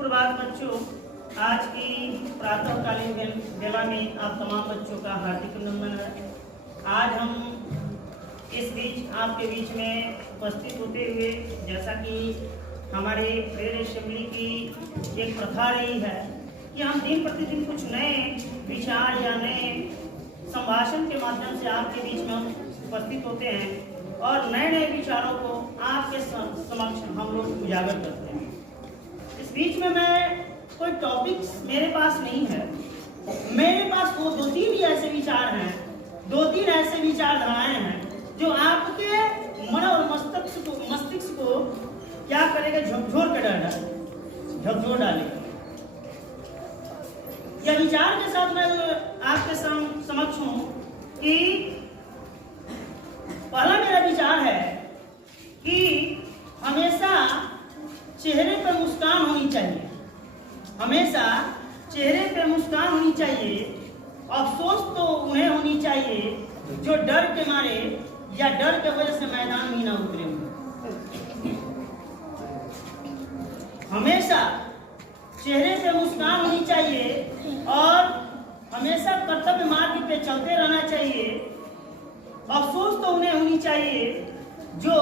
सुप्रभात बच्चों। आज की प्रातःकालीन बेला में आप तमाम बच्चों का हार्दिक अभिनंदन है। आज हम इस बीच आपके बीच में उपस्थित होते हुए, जैसा कि हमारे प्रेयर असेंबली की एक प्रथा रही है कि हम दिन प्रतिदिन कुछ नए विचार या नए संभाषण के माध्यम से आपके बीच में हम उपस्थित होते हैं और नए नए विचारों को आपके समक्ष हम लोग उजागर करते हैं। इस बीच में मैं कोई टॉपिक्स मेरे पास नहीं है, मेरे पास वो दो तीन ही ऐसे विचार हैं, दो तीन ऐसे विचारधाराएं हैं जो आपके मन और मस्तिष्क को क्या करेगा, झकझोर के झकझोर डालेगा। यह विचार के साथ मैं आपके समक्ष हूं कि पहला मेरा विचार है कि हमेशा चेहरे पर मुस्कान होनी चाहिए, हमेशा चेहरे पर मुस्कान होनी चाहिए। अफसोस तो उन्हें होनी चाहिए जो डर के मारे या डर के वजह से मैदान में ना उतरे हुए। हमेशा चेहरे पे मुस्कान होनी चाहिए और हमेशा कर्तव्य मार्ग पे चलते रहना चाहिए। अफसोस तो उन्हें होनी चाहिए जो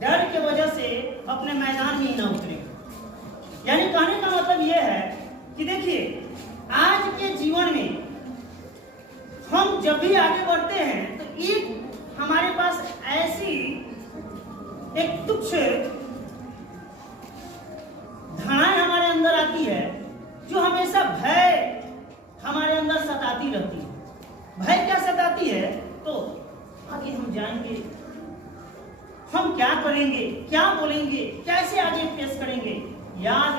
डर के वजह से अपने मैदान में ही ना उतरे। यानी कहने का मतलब यह है कि देखिए, आज के जीवन में हम जब भी आगे बढ़ते हैं तो एक हमारे पास ऐसी एक तुच्छ धारणाएं हमारे अंदर आती है जो हमेशा भय हमारे अंदर सताती रहती है। भय क्या सताती है, तो आगे हम जाएंगे, हम क्या करेंगे, क्या बोलेंगे, कैसे आगे पेश करेंगे। याद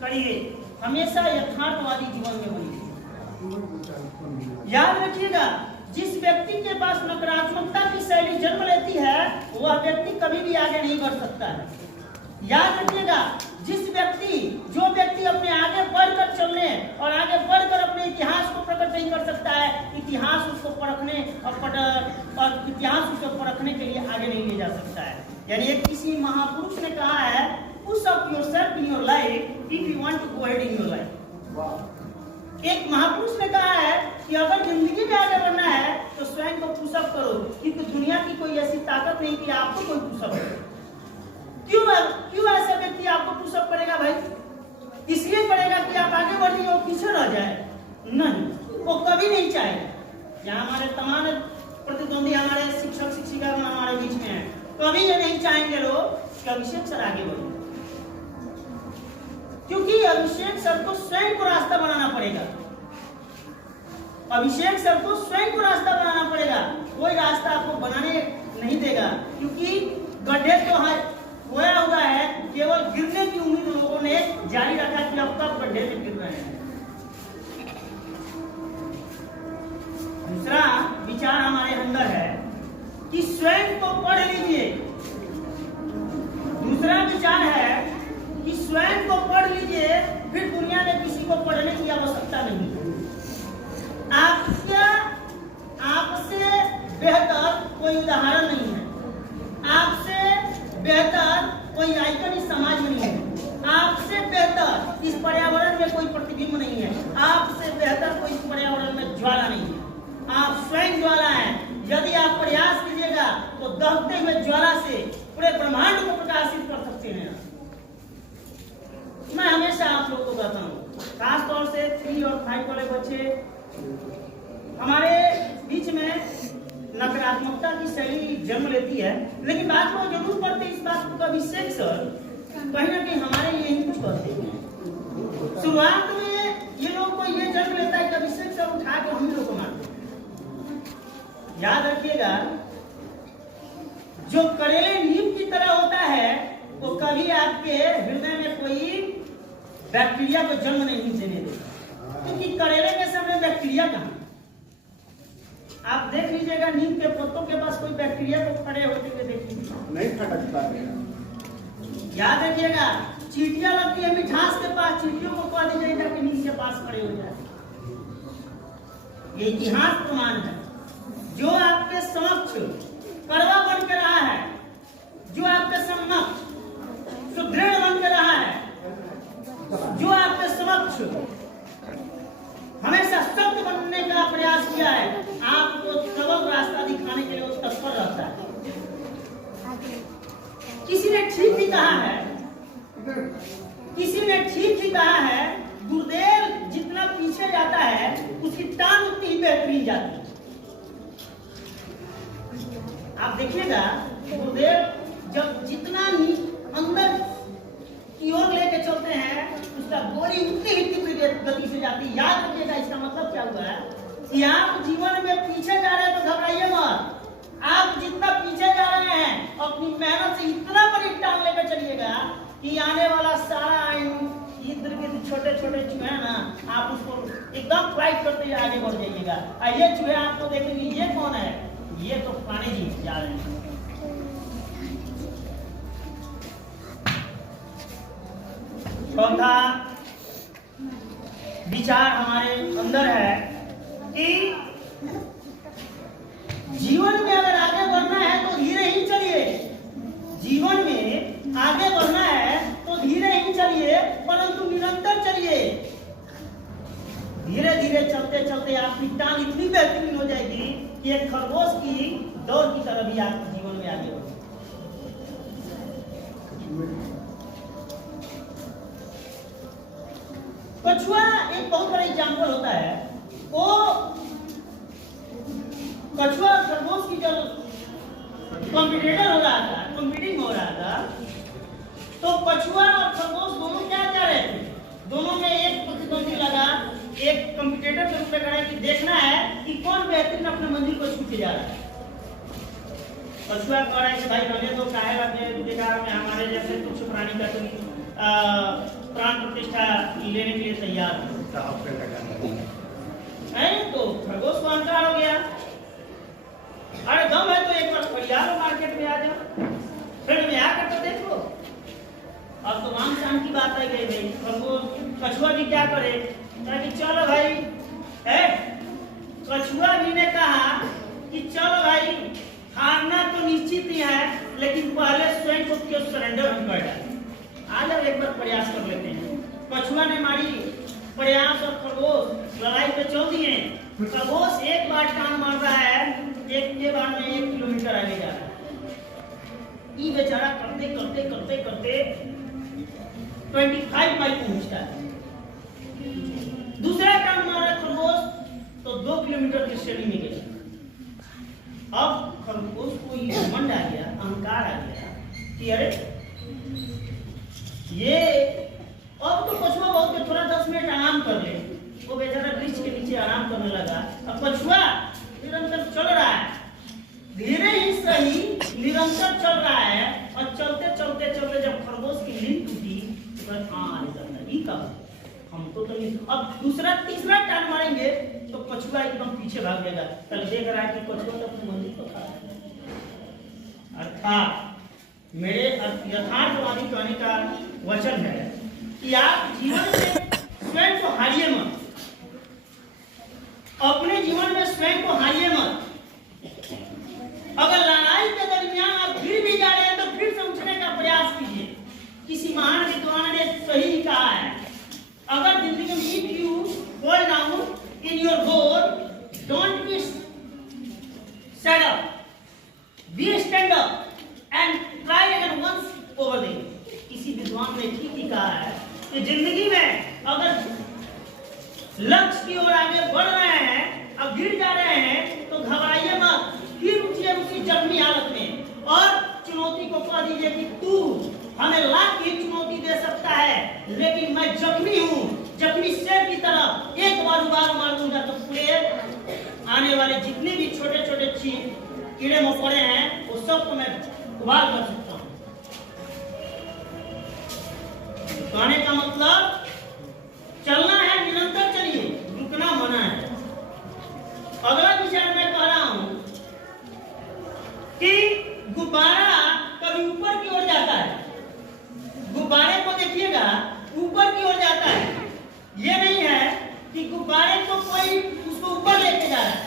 करिए, हमेशा यथार्थवादी जीवन में बनिए। याद रखिएगा, जिस व्यक्ति के पास नकारात्मकता की शैली जन्म लेती है वह व्यक्ति कभी भी आगे नहीं बढ़ सकता है। याद रखिएगा, जो व्यक्ति अपने आगे बढ़कर चलने और आगे बढ़कर अपने इतिहास को प्रकट नहीं कर सकता है, इतिहास उसको परखने और इतिहास उसको परखने के लिए आगे नहीं ले जा सकता है। यानी एक किसी महापुरुष ने कहा है, push up yourself in your life if you want to go ahead in your life. एक महापुरुष ने कहा है कि अगर जिंदगी में आगे बढ़ना है तो स्वयं को पुशअप करो, क्योंकि दुनिया की कोई ऐसी ताकत नहीं कि आपको कोई पुशअप करे। क्यों ऐसा व्यक्ति आपको पुशअप करेगा भाई? इसलिए करेगा कि आप आगे बढ़िए और पीछे रह जाए? नहीं, वो कभी नहीं चाहेगा। यहाँ हमारे तमाम प्रतिद्वंदी, हमारे शिक्षक शिक्षिका हमारे बीच में है, कभी ये नहीं चाहेंगे लोग कि अभिषेक सर आगे बढ़े, क्योंकि अभिषेक सर को स्वयं को रास्ता बनाना पड़ेगा। अभिषेक सर को स्वयं को रास्ता बनाना पड़ेगा, कोई रास्ता आपको बनाने नहीं देगा, क्योंकि गड्ढे तो होया हुआ है, केवल गिरने की उम्मीद लोगों ने जारी रखा कि अब तक गड्ढे में गिर रहे हैं। दूसरा विचार हमारे अंदर है कि स्वयं को पढ़ लीजिए। दूसरा विचार है कि स्वयं को पढ़ लीजिए, फिर दुनिया में किसी को पढ़ने की आवश्यकता नहीं। आपसे बेहतर कोई उदाहरण नहीं है, आपसे बेहतर कोई आइकन इस समाज में नहीं है, आपसे बेहतर इस पर्यावरण में कोई प्रतिबिंब नहीं है, आपसे बेहतर कोई पर्यावरण में ज्वाला नहीं है। आप स्वयं ज्वाला हैं। यदि आप प्रयास कीजिएगा तो दहकते हुए ज्वाला से पूरे ब्रह्मांड को प्रकाशित कर सकते हैं। मैं हमेशा आप लोगों को कहता हूँ, खास तौर से 3 और 5 वाले बच्चे हमारे बीच में नकारात्मकता की शैली जन्म लेती है, लेकिन बात को जरूर पढ़ते इस बात को अभिषेक सर कहीं ना कहीं हमारे लिए ही कुछ कहते हैं। शुरुआत में ये लोग को ये जन्म लेता है कि अभिषेक सर उठा के हम लोग को मारते हैं। याद रखिएगा, जो करेले नीम की तरह होता है वो कभी आपके हृदय में कोई बैक्टीरिया को जन्म नहीं देने देगा, क्योंकि करेले के सामने बैक्टीरिया कहाँ? आप देख लीजिएगा, नीम के पत्तों के पास कोई बैक्टीरिया को खड़े होते हुए देखिए, नहीं फटकता है। याद रखिएगा, चींटियां लगती है मिठास के पास, चींटियों को कह दीजिएगा कि नीम के पास खड़े हो जाए। ये इतिहास प्रमाण है। जो आपके समक्ष कड़वा बन के रहा है, जो आपके समक्ष सुदृढ़ बन के रहा है, जो हमेशा सत्य बनने का प्रयास किया है, आपको सबक रास्ता दिखाने के लिए वो तत्पर रहता है। किसी ने ठीक ही कहा है, गुरुदेव जितना पीछे जाता है उसकी टांग उतनी ही बेहतरीन जाती है। आप देखिएगा गुरुदेव जब जितना अंदर की ओर लेके चलते हैं उसका गोली उतनी ही तीव्र गति से जाती है। याद रखिएगा, इसका मतलब क्या हुआ है कि आप जीवन में पीछे जा रहे हैं तो घबराइए मत। आप जितना पीछे जा रहे हैं अपनी मेहनत से इतना बड़ी टांग लेकर चलिएगा कि आने वाला सारा इधर के छोटे छोटे चूहे ना, आप उसको एकदम फाइट करते हुए आगे बढ़ जाइएगा। और ये चूहे आपको देखेंगे, ये कौन है, ये तो पानी जी जा रहे हैं। चौथा विचार हमारे अंदर है कि जीवन में अगर आगे बढ़ना है तो धीरे ही चलिए। जीवन में आगे बढ़ना है तो धीरे ही चलिए, परंतु निरंतर चलिए। धीरे धीरे चलते चलते आपकी टांग इतनी बेहतरीन हो जाएगी कि एक खरगोश की दौड़ की तरह भी आपके जीवन में आगे बढ़े। कछुआ एक बहुत बड़ा एग्जाम्पल होता है। वो कछुआ और खरगोश की जब कंपीटिंग हो रहा था तो कछुआ और खरगोश दोनों क्या कर रहे थे, दोनों में एक प्रतिद्वंदी लगा, एक कंपटीटर के रूप में खड़ा कि देखना है कि कौन बेहतरीन अपने मंजिल को छू के जा रहा है। कछुआ कह रहा है कि भाई मैंने तो काहे अपने देखा में हमारे जैसे कुछ प्राणी का प्राण प्रतिष्ठा लेने के लिए तैयार है। तो खरगोश को अहंकार हो गया, अरे दम है तो एक बार फरियाद मार्केट में आ जाओ, फिर में आकर तो देखो। अब तो मान शान की बात आ गई भाई। कछुआ भी क्या करे कि चलो भाई, कछुआ भी ने कहा कि चलो भाई हारना तो निश्चित ही है, लेकिन पहले स्वयं को क्यों सरेंडर हम कर डालें। आज अब एक बार प्रयास कर लेते हैं। कछुआ ने मारी प्रयास और खरगोश लड़ाई पे चल दिए। खरगोश एक बार टांग मार रहा है, एक के बार में 1 किलोमीटर आगे जा रहा है। ये बेचारा करते करते करते करते 25 माइल पहुंचता है। दूसरा टांग मारा खरगोश तो 2 किलोमीटर की श्रेणी में गया। अब खरगोश को ये घमंड आ गया, अहंकार आ गया कि अरे ये अब तो कछुआ बहुत थोड़ा 10 मिनट आराम कर ले। वो बेचारा वृक्ष के नीचे आराम करने लगा। अब कछुआ निरंतर चल रहा है, धीरे ही सही निरंतर चल रहा है। और चलते चलते चलते जब खरगोश की नींद टूटी तो हम तो नहीं। अब दूसरा तीसरा टांग मारेंगे तो कछुआ एकदम पीछे भाग जाएगा। कल देख रहा है कि कछुआ तो अपनी मंजिल को खा रहा है। अर्थात मेरे यथार्थवादी कहने का वचन है कि आप जीवन में स्वयं को हारिए मत, अपने जीवन में स्वयं को हारिए मत। अगर लड़ाई के दरमियान आप फिर भी जा रहे हैं तो फिर समझने का प्रयास कीजिए। किसी महान विद्वान ने सही कहा है, अगर जिंदगी में if you fall down in your goal, don't be set up, be stand up and try again once over there। किसी विद्वान ने ठीक ही कहा है कि जिंदगी में अगर लक्ष्य की ओर आगे बढ़ रहे हैं, अब गिर जा रहे हैं तो घबराइए मत, फिर उठिए उसी जख्मी हालत में और चुनौती को कह दीजिए कि तू हमें लाख की चुनौती दे सकता है, लेकिन मैं जख्मी हूँ, जख्मी शेर की तरह एक बार मार दूंगा तो पूरे आने वाले जितने भी छोटे छोटे कीड़े मकोड़े हैं वो सबको मैं उबार कर सकता हूँ। कहने का मतलब चलना है, निरंतर चलिए, रुकना मना है। अगला विचार मैं कह रहा हूं कि गुब्बारा कभी ऊपर की ओर जाता है। गुब्बारे को देखिएगा ऊपर की ओर जाता है, ये नहीं है कि गुब्बारे को कोई उसको ऊपर लेके जा रहा है।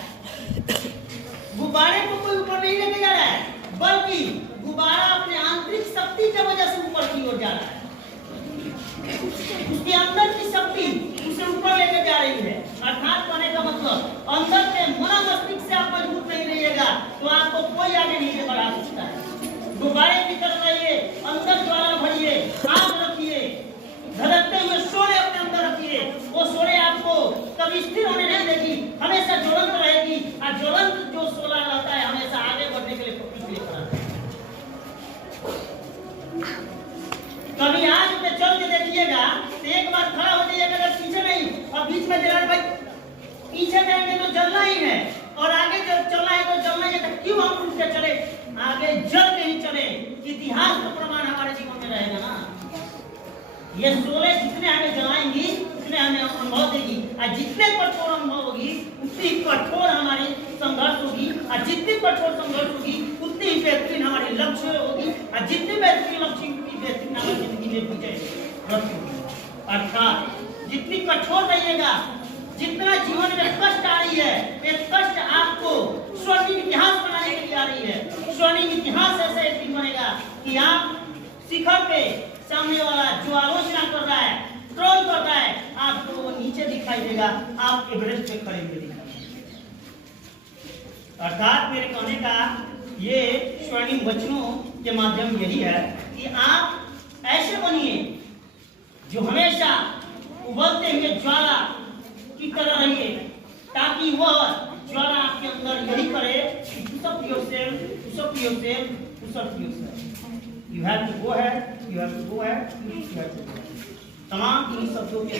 गुब्बारे को कोई ऊपर नहीं लेके जा रहा है, बल्कि गुब्बारा अपने आंतरिक शक्ति की वजह से ऊपर की ओर जा रहा है। उसके अंदर की शक्ति चलिएगा तो एक बार खड़ा हो जाइएगा, अगर पीछे नहीं और बीच में जरा भाई पीछे जाएंगे तो जलना ही है, और आगे जब चलना है तो जलना ही है, तो क्यों हम उनसे चले, आगे जल के ही चले। इतिहास का प्रमाण हमारे जीवन में रहेगा ना। ये 16 जितने हमें जलाएंगी उतने हमें अनुभव देगी, और जितने कठोर अनुभव होगी उतनी कठोर हमारी संघर्ष होगी, और जितनी कठोर संघर्ष होगी उतनी बेहतरीन हमारी लक्ष्य होगी, और जितनी बेहतरीन लक्ष्य उतनी बेहतरीन हमारी जिंदगी में विजय प्राप्त होगी। अर्थात जितनी कठोर रहिएगा, जितना जीवन में कष्ट आ रही है, ये कष्ट आपको स्वर्णिम इतिहास बनाने के लिए आ रही है। स्वर्णिम इतिहास ऐसा एक दिन बनेगा कि आप शिखर पे सामने वाला जो आलोचना कर रहा है, ट्रोल कर रहा है, आपको वो नीचे दिखाई देगा, आप एवरेस्ट पे खड़े हुए दिखाई देंगे। अर्थात मेरे कहने का ये स्वर्णिम वचनों के माध्यम यही है कि आप ऐसे बनिए जो हमेशा उबलते हुए ज्वाला की तरह रहिए, ताकि वह ज्वाला आपके अंदर यही करे कि push up yourself, push up yourself, push up yourself. You have to go ahead, you have to go ahead, you have to go ahead. तमाम इन शब्दों के